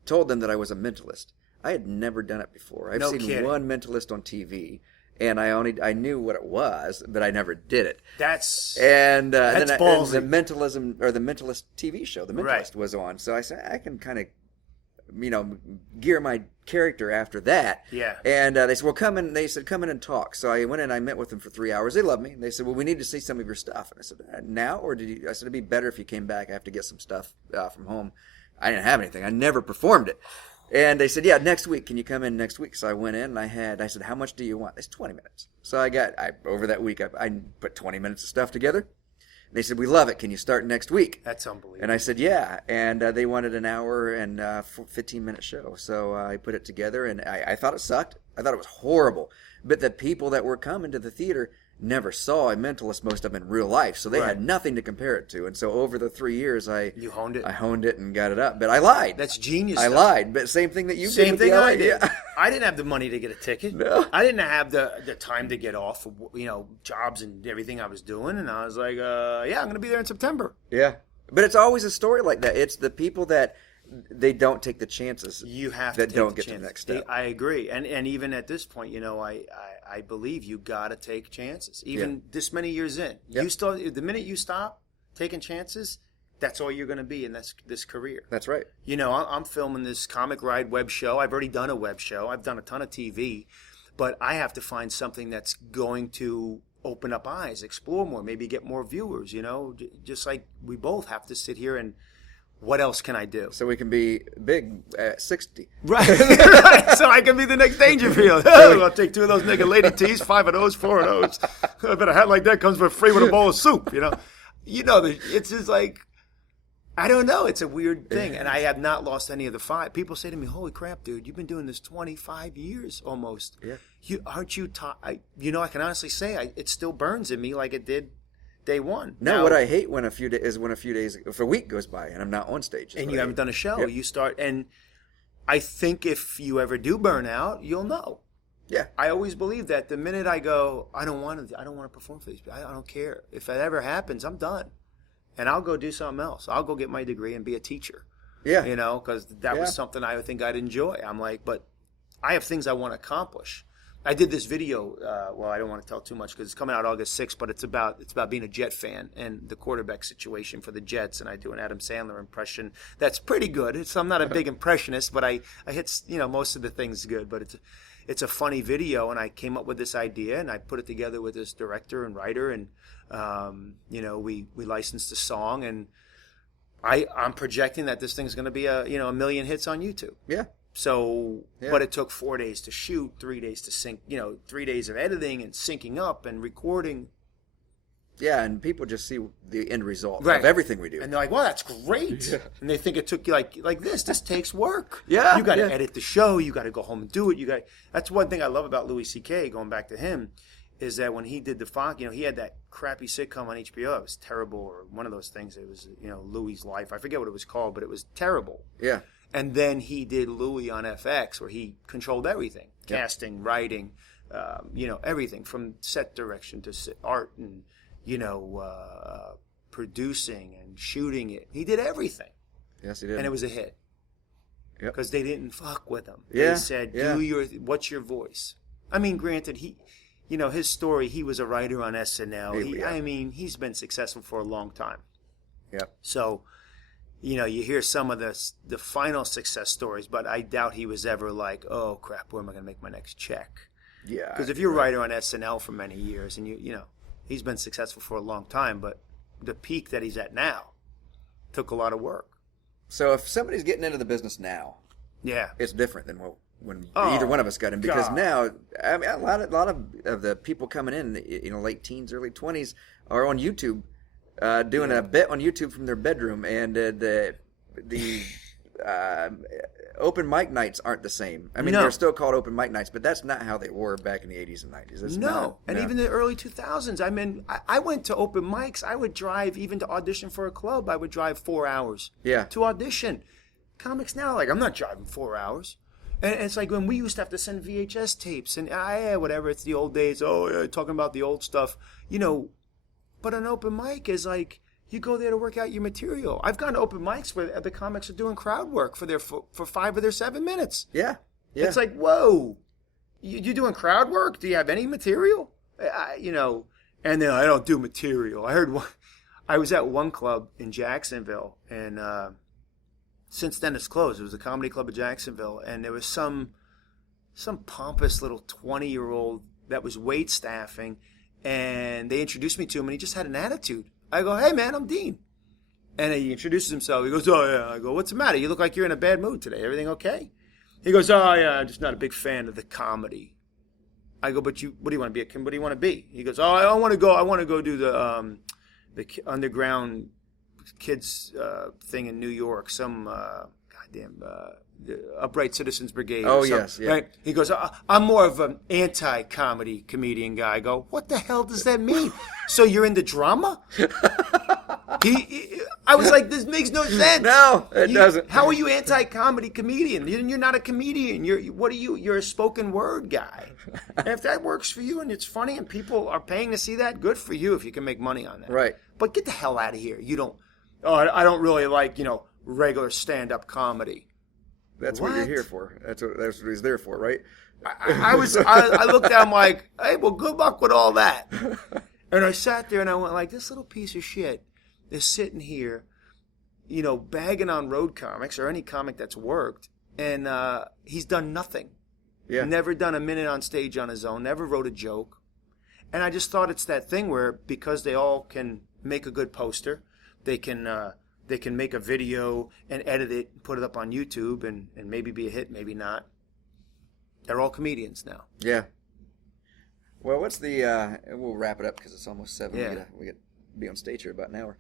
told them that I was a mentalist. I had never done it before. I've seen one mentalist on TV, and I knew what it was, but I never did it. That's ballsy. And the Ballsy. mentalism or the mentalist TV show, The Mentalist, was on. So I said I can kind of gear my character after that. Yeah. And they said, well, come in. They said, come in and talk. So I went in. I met with them for 3 hours. They loved me. They said, well, we need to see some of your stuff. And I said, now or did you? I said, it'd be better if you came back. I have to get some stuff from home. I didn't have anything. I never performed it. And they said, yeah, next week. Can you come in next week? So I went in and I said, how much do you want? They said, 20 minutes. So over that week, I put 20 minutes of stuff together. They said, we love it. Can you start next week? That's unbelievable. And I said, yeah. And they wanted an hour and 15-minute show. So I put it together, and I thought it sucked. I thought it was horrible. But the people that were coming to the theater never saw a mentalist, most of them in real life. So they had nothing to compare it to. And so over the 3 years, You honed it? I honed it and got it up. But I lied. That's genius. I lied. But same thing that you did. Same thing I did. Yeah. I didn't have the money to get a ticket. No. I didn't have the time to get off, jobs and everything I was doing. And I was like, yeah, I'm going to be there in September. Yeah. But it's always a story like that. It's the people that they don't take the chances. You have that to don't take get the to the chances. next step. I agree. And even at this point, I believe you got to take chances. Even this many years in. Yep. The minute you stop taking chances, that's all you're going to be in this career. That's right. I'm filming this Comic Ride web show. I've already done a web show. I've done a ton of TV. But I have to find something that's going to open up eyes, explore more, maybe get more viewers, just like we both have to sit here and what else can I do? So we can be big at 60. Right. Right. So I can be the next Dangerfield. I'll take 2 of those naked lady teas, 5 of those, 4 of those. I bet a hat like that comes for free with a bowl of soup, It's just like, I don't know. It's a weird thing. And I have not lost any of the fight. People say to me, holy crap, dude, you've been doing this 25 years almost. Yeah. Aren't you I can honestly say it still burns in me like it did day one. Now, what I hate when if a week goes by and I'm not on stage. And you haven't done a show. Yep. You start, and I think if you ever do burn out, you'll know. Yeah. I always believe that the minute I go, I don't want to perform for these people. I don't care. If that ever happens, I'm done. And I'll go do something else. I'll go get my degree and be a teacher. Yeah. Because that was something I think I'd enjoy. I'm like, but I have things I want to accomplish. I did this video. I don't want to tell too much because it's coming out August 6th. But it's about being a Jet fan and the quarterback situation for the Jets. And I do an Adam Sandler impression that's pretty good. I'm not a big impressionist, but I hit most of the things good. But it's a funny video, and I came up with this idea, and I put it together with this director and writer, and we licensed the song, and I'm projecting that this thing's going to be a million hits on YouTube. Yeah. So, but it took 4 days to shoot, 3 days to sync, 3 days of editing and syncing up and recording. Yeah, and people just see the end result Right. of everything we do. And they're like, well, that's great. Yeah. And they think it took you like this. This takes work. Yeah. You got to edit the show. You got to go home and do it. That's one thing I love about Louis C.K., going back to him, is that when he did the Fox, he had that crappy sitcom on HBO. It was terrible, or one of those things. It was, Louis' Life. I forget what it was called, but it was terrible. Yeah. And then he did Louis on FX, where he controlled everything. Yep. Casting, writing, everything from set direction to art and, producing and shooting it. He did everything. Yes, he did. And it was a hit. Yep. Because they didn't fuck with him. Yeah. They said, what's your voice? I mean, granted, his story, he was a writer on SNL. He's been successful for a long time. Yep. So, you hear some of the final success stories, but I doubt he was ever like, oh, crap, where am I going to make my next check? Yeah. Because if you're a writer on SNL for many years, and he's been successful for a long time, but the peak that he's at now took a lot of work. So if somebody's getting into the business now, it's different than when either one of us got in, because now, a lot of the people coming in, late teens, early 20s, are on YouTube, doing a bit on YouTube from their bedroom, and the open mic nights aren't the same. They're still called open mic nights, but that's not how they were back in the 80s and 90s. Even the early 2000s. I went to open mics. I would drive, even to audition for a club, I would drive 4 hours to audition. Comics now, I'm not driving 4 hours. And it's like when we used to have to send VHS tapes and whatever, it's the old days. Oh, yeah, talking about the old stuff. But an open mic is like, you go there to work out your material. I've gone to open mics where the comics are doing crowd work for 5 of their 7 minutes. Yeah. It's like, whoa, you doing crowd work? Do you have any material? And then I don't do material. I heard I was at one club in Jacksonville, and since then it's closed. It was the Comedy Club of Jacksonville, and there was some pompous little 20-year-old that was wait staffing, and they introduced me to him, and he just had an attitude. I go, "Hey, man, I'm Dean." And he introduces himself. He goes, "Oh, yeah." I go, "What's the matter? You look like you're in a bad mood today. Everything okay?" He goes, "Oh, yeah, I'm just not a big fan of the comedy." I go, "But what do you want to be? What do you want to be?" He goes, "Oh, I want to go do the underground kids thing in New York. Some goddamn the Upright Citizens Brigade." Oh, or something, yes, yeah. right? He goes, "I'm more of an anti-comedy comedian guy." I go, "What the hell does that mean?" "So you're into drama?" I was like, "This makes no sense." No, it doesn't. How are you anti-comedy comedian? You're not a comedian. You're a spoken word guy. And if that works for you and it's funny and people are paying to see that, good for you if you can make money on that. Right. But get the hell out of here. You don't. Oh, I don't really like regular stand-up comedy. That's what you're here for. That's what he's there for, right? I looked at him like, "Hey, well, good luck with all that." And I sat there and I went like, this little piece of shit is sitting here, bagging on road comics or any comic that's worked, and he's done nothing. Yeah. Never done a minute on stage on his own. Never wrote a joke. And I just thought it's that thing where because they all can make a good poster, they can make a video and edit it, and put it up on YouTube, and maybe be a hit, maybe not. They're all comedians now. Yeah. Well, what's the? We'll wrap it up because it's almost 7. Yeah. We get to be on stage here about an hour.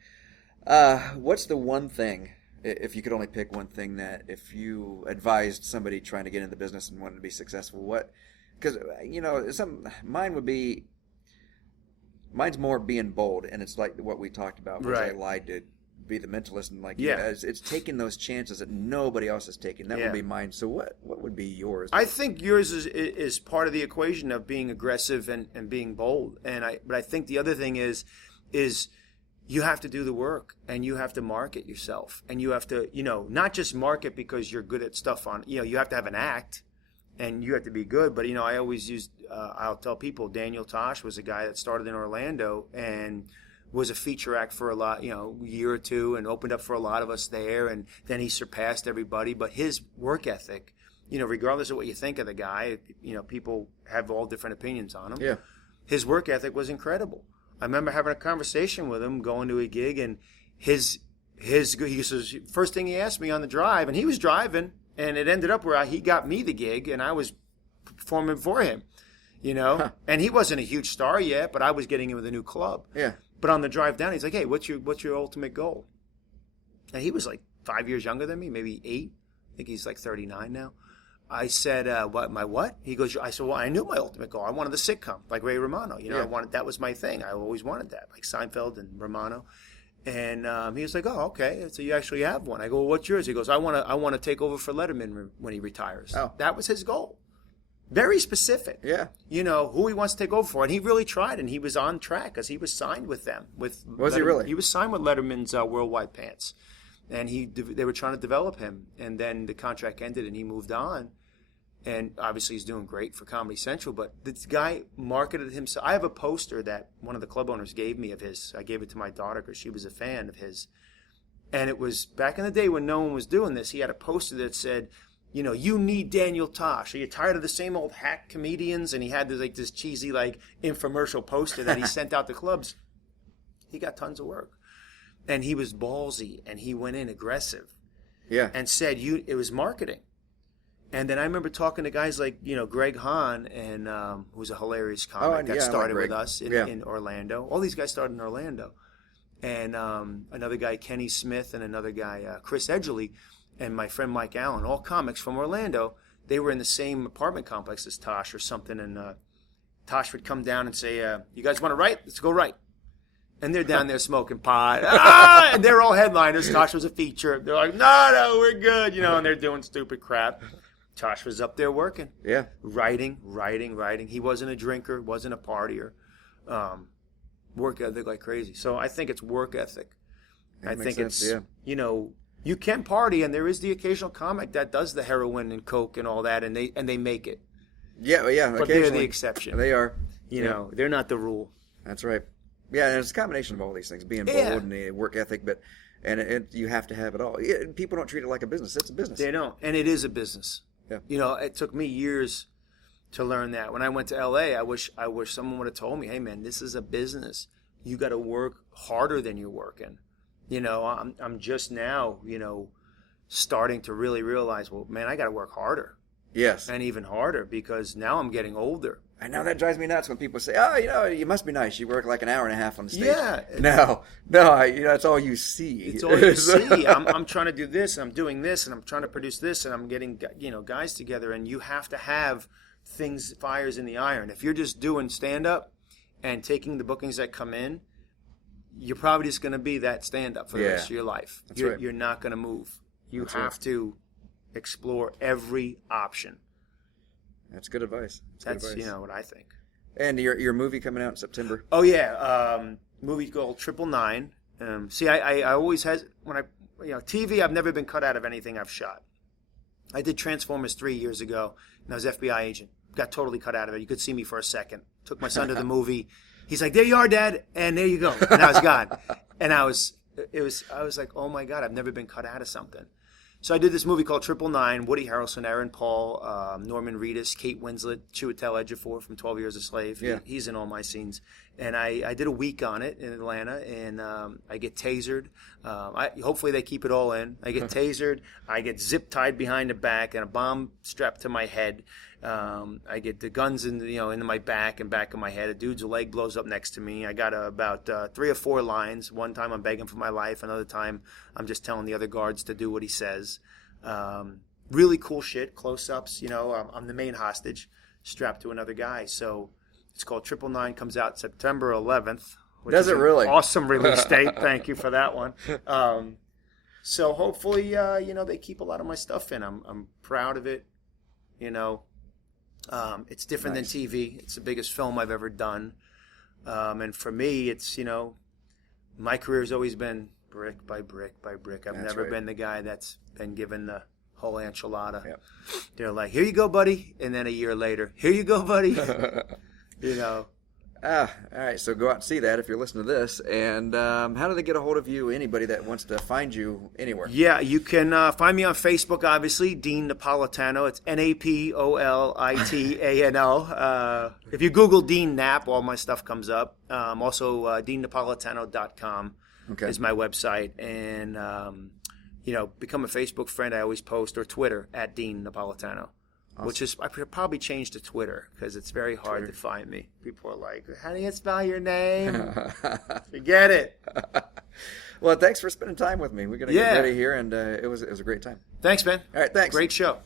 What's the one thing, if you could only pick one thing, that if you advised somebody trying to get into the business and wanted to be successful, what? Because mine's more being bold, and it's like what we talked about. Right. I lied to be the mentalist, and Yeah. it's taking those chances that nobody else is taking. That would be mine. So what would be yours? I think yours is part of the equation of being aggressive and being bold. But I think the other thing is you have to do the work, and you have to market yourself, and you have to not just market because you're good at stuff on you have to have an act, and you have to be good. But I always use I'll tell people Daniel Tosh was a guy that started in Orlando and was a feature act for a year or two, and opened up for a lot of us there, and then he surpassed everybody. But his work ethic, regardless of what you think of the guy, people have all different opinions on him. Yeah. His work ethic was incredible. I remember having a conversation with him, going to a gig, and he says, first thing he asked me on the drive, and he was driving, and it ended up where he got me the gig, and I was performing for him, Huh. and he wasn't a huge star yet, but I was getting him with a new club. Yeah. But on the drive down, he's like, "Hey, what's your ultimate goal?" And he was like 5 years younger than me, maybe 8. I think he's like 39 now. I said, what? He goes, I said, well, I knew my ultimate goal. I wanted the sitcom, like Ray Romano. Yeah. That was my thing. I always wanted that, like Seinfeld and Romano. And he was like, "Oh, okay. So you actually have one." I go, "Well, what's yours?" He goes, I want to take over for Letterman when he retires." Oh. That was his goal. Very specific. Yeah. Who he wants to take over for. And he really tried, and he was on track because he was signed with them. Was he really? He was signed with Letterman's Worldwide Pants. And they were trying to develop him. And then the contract ended, and he moved on. And obviously he's doing great for Comedy Central. But this guy marketed himself. I have a poster that one of the club owners gave me of his. I gave it to my daughter because she was a fan of his. And it was back in the day when no one was doing this. He had a poster that said, "You need Daniel Tosh. Are you tired of the same old hack comedians?" And he had this cheesy infomercial poster that he sent out to clubs. He got tons of work, and he was ballsy, and he went in aggressive. Yeah. And said it was marketing. And then I remember talking to guys like Greg Hahn, and who's a hilarious comic that started with us in Orlando. All these guys started in Orlando, and another guy Kenny Smith, and another guy Chris Edgerly. And my friend Mike Allen, all comics from Orlando. They were in the same apartment complex as Tosh or something, and Tosh would come down and say, "You guys want to write? Let's go write." And they're down there smoking pot. And they're all headliners. Tosh was a feature. They're like, no, we're good, and they're doing stupid crap. Tosh was up there working. Yeah. Writing. He wasn't a drinker, wasn't a partier. Work ethic like crazy. So I think it's work ethic. That I makes think sense, it's, you can party, and there is the occasional comic that does the heroin and coke and all that, and they make it. Yeah. But they're the exception. They are. They're not the rule. That's right. Yeah, and it's a combination of all these things, being bold and the work ethic. But and you have to have it all. People don't treat it like a business. It's a business. They don't, and it is a business. Yeah. You know, it took me years to learn that. When I went to LA, I wish someone would have told me, "Hey, man, this is a business. You got to work harder than you're working." You know, I'm just now, you know, starting to really realize, well, man, I got to work harder. Yes. And even harder, because now I'm getting older. I know that drives me nuts when people say, "Oh, you know, you must be nice. You work like an hour and a half on the stage." Yeah. No, you know, that's all you see. It's all you see. I'm trying to do this, and I'm doing this, and I'm trying to produce this, and I'm getting, you know, guys together, and you have to have fires in the iron. If you're just doing stand-up and taking the bookings that come in, you're probably just going to be that stand-up for the rest of your life. You're not going to move. You have to explore every option. That's good advice. That's you know what I think. And your movie coming out in September. Oh yeah, movie called 999. See, I always had TV. I've never been cut out of anything I've shot. I did Transformers 3 years ago, and I was FBI agent. Got totally cut out of it. You could see me for a second. Took my son to the movie. He's like, "There you are, Dad," and there you go. And I was gone. And I was like, "Oh my God, I've never been cut out of something." So I did this movie called 999, Woody Harrelson, Aaron Paul, Norman Reedus, Kate Winslet, Chiwetel Ejiofor from 12 Years a Slave. Yeah. He's in all my scenes. And I did a week on it in Atlanta, and I get tasered. Hopefully they keep it all in. I get tasered. I get zip-tied behind the back and a bomb strapped to my head. I get the guns into my back and back of my head. A dude's leg blows up next to me. I got about 3 or 4 lines. One time I'm begging for my life. Another time I'm just telling the other guards to do what he says. Really cool shit. Close-ups. I'm the main hostage strapped to another guy. So it's called 999. Comes out September 11th. Does it really? Awesome release date. Thank you for that one. So hopefully, they keep a lot of my stuff in. I'm proud of it. It's different than TV. It's the biggest film I've ever done. And for me, it's, my career's always been brick by brick by brick. I've never been the guy that's been given the whole enchilada. Yep. They're like, "Here you go, buddy." And then a year later, "Here you go, buddy." All right, so go out and see that if you're listening to this. And how do they get a hold of you, anybody that wants to find you anywhere? Yeah, you can find me on Facebook, obviously, Dean Napolitano. It's Napolitano. If you Google Dean Nap, all my stuff comes up. Also, DeanNapolitano.com is my website. And, become a Facebook friend. I always post, or Twitter, at Dean Napolitano. Awesome. Which is, I could probably change to Twitter because it's very hard to find me. People are like, "How do you spell your name?" Forget it. Well, thanks for spending time with me. We're going to get ready here, and it was a great time. Thanks, man. All right, thanks. Great show.